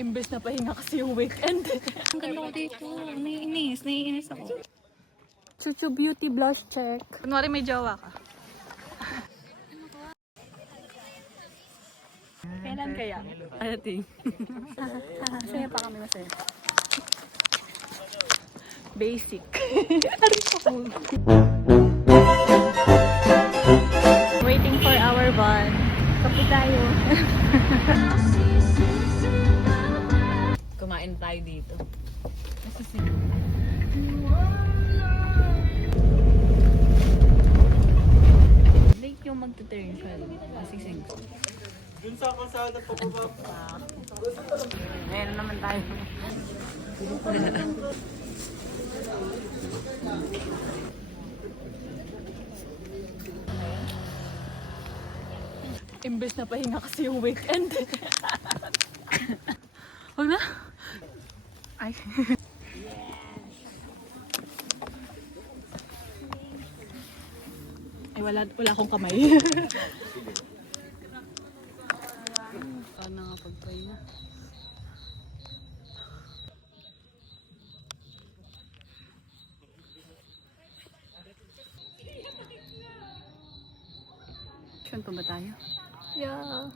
Imbes na pahinga kasi yung weekend. Ang ganda ko dito. Naiinis ako. Chuchu Beauty Blush Check. Kunwari may jowa ka. Kailan kaya? Ayating. Masaya pa kami, masaya. Basic. Waiting for our van. Kape tayo. Kumain tayo dito. Late yung magtuturn siya. Masising. Dun sa kalsada pa ba? Ayan naman tayo. Imbes na pahinga kasi yung weekend. Huwag na. Ay. Ay, wala akong kamay. Sana nga pag-try na. Saan pa ba tayo? Yeah.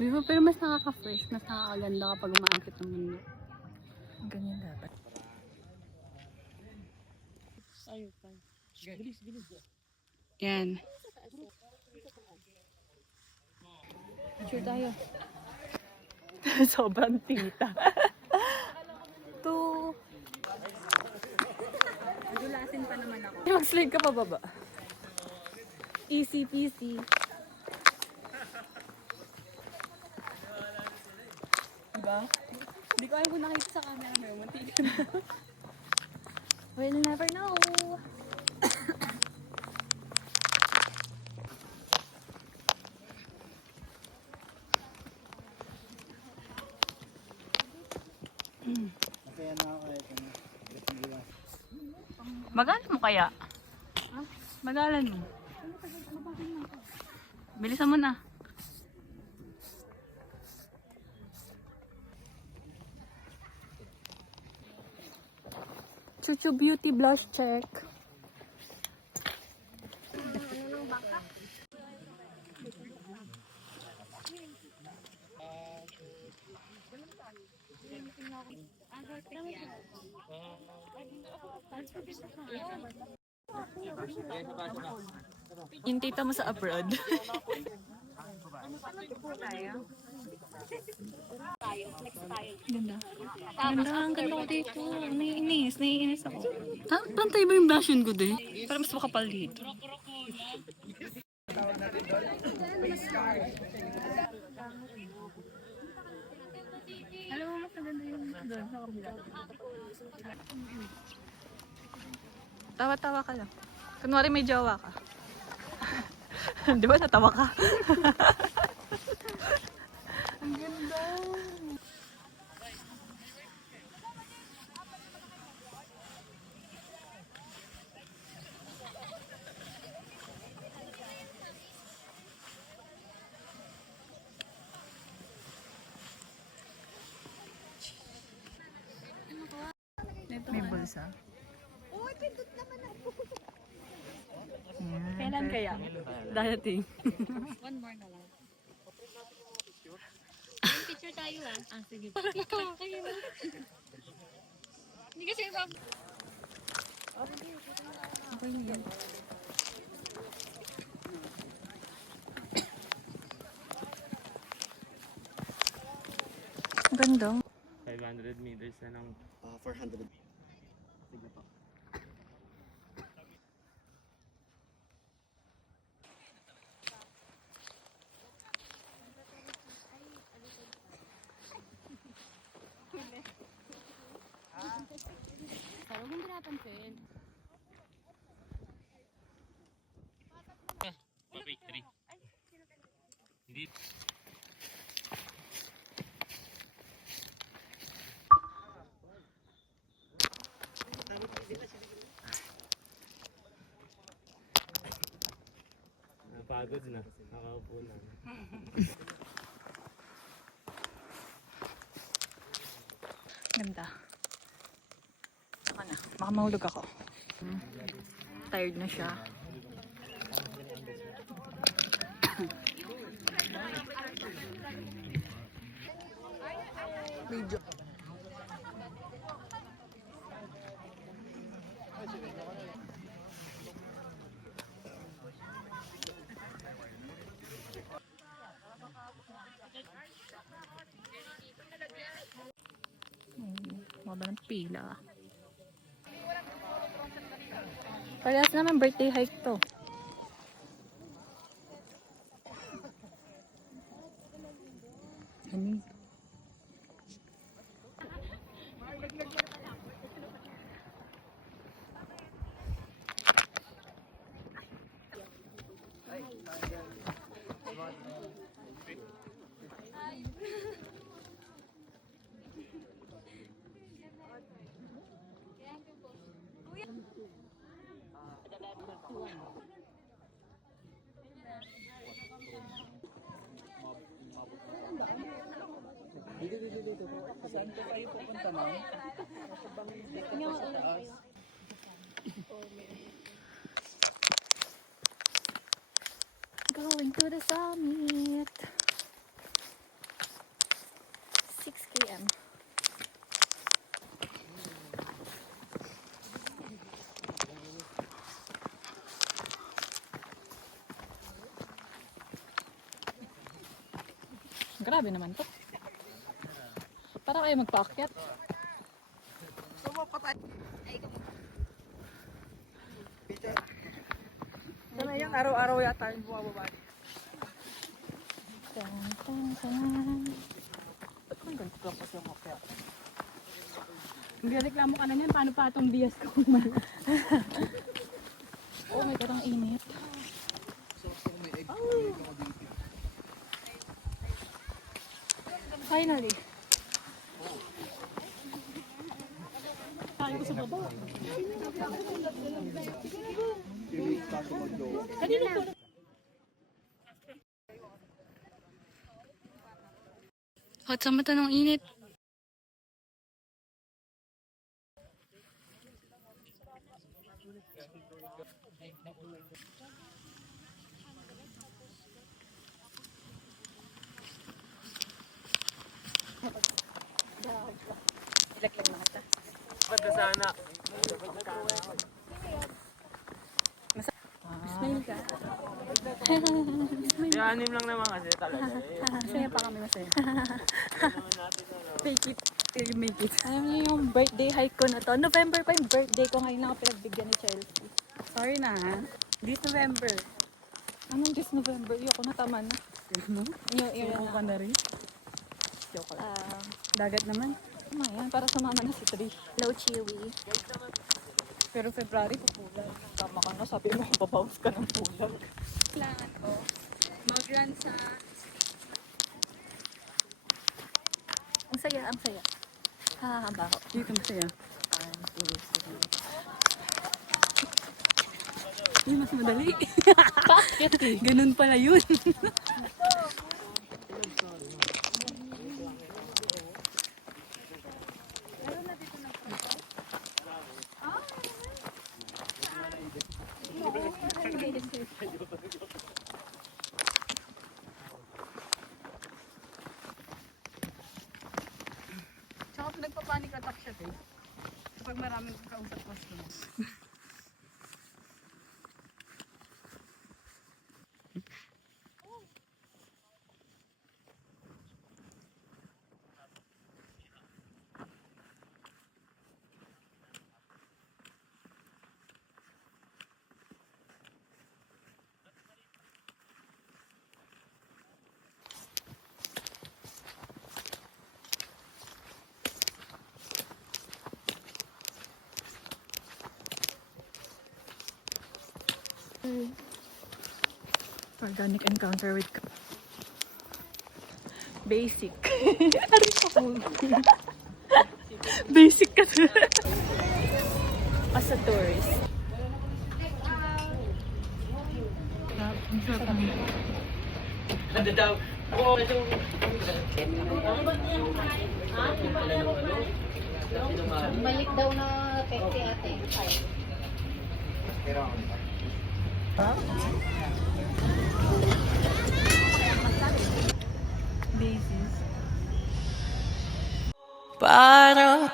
Diba, pero mas nakaka-fresh, mas nakakaganda kapag umaakit ng mundo. Ganyan dapat. Yan. Sure tayo. Sobrang tita. Dulasin pa naman ako. Mag-slide ka pa baba. Easy peasy. Diba? Hindi ko alam kung nakita sa camera mo. Mantika na. We'll never know. Kaya nakakaya ka na. Magalan mo kaya? Magalan mo. Bilisan mo na. Chuchu Beauty Blush Check. Yung tita mo sa abroad. Ganda. Ganda, ang ganda ko dito. Naiinis ako. Ha? Pantay ba yung blush ko din? Para mas makapal dito. Alam mo, mas maganda yung doon sa kabila. Tawa-tawa ka lang. Kunwari may jowa ka. Di ba natawa ka? Ang ganda. May bulsa. Kailan kaya? Dadating. One more na lang. Picture tayo ah. Ah, sige. Kayo na. Hindi kasi yung Okay na yan. Ganda. 500 meters na ng 400. Sige pa. Huwag mong pinapansin. Wait, 3. Hindi. Napagod na. Nakaupo na. Ganda. Saka na, baka mahulog ako. Tired na siya. Video. Maba ng pila. Parehas naman birthday hike to. Ano? Going to the summit. 6 km. Grabe naman to. Para kayo magpaakyat. Sana yan, araw-araw yata yung bumababa. Ba't kung ganito lang kasi yung akyat? Nagreklamo ka na niyan, paano pa itong bias ko kung mala? Oh my God, ang init. Finally. Kain ko sa baba. Hot sa mata ng init. Ilaglag na kita. Ganda sana. Smile ka. Di anim lang naman kasi talaga. Masaya pa kami, masaya. Take it till you make it. Alam niyo yung birthday hike ko na to. November pa yung birthday ko. Ngayon lang ako pinagbigyan ni Chelsea. Sorry na ha. This November. Anong this November? Yoko na, tama na. Yung Ako ka na rin. joke lang. Dagat naman. Tama yan, para sumama na si Tri. Low chewy. Pero February, pupulan. Tama ka na, sabi mo, babawas ka ng pulag. Kailangan ko mag-run sa... Ang saya, ang saya. Hahaba ko. Dito masaya. 1, 2, 3. Yung mas madali. Bakit eh? Ganun pala yun. Tsaka nagpa-panic attack siya, eh. Kapag maraming kausap customer. Organic encounter with basic. Basic ka. As a tourist. Ganda daw. Oo, ito. Balik daw na 50 ate. Basis. Parang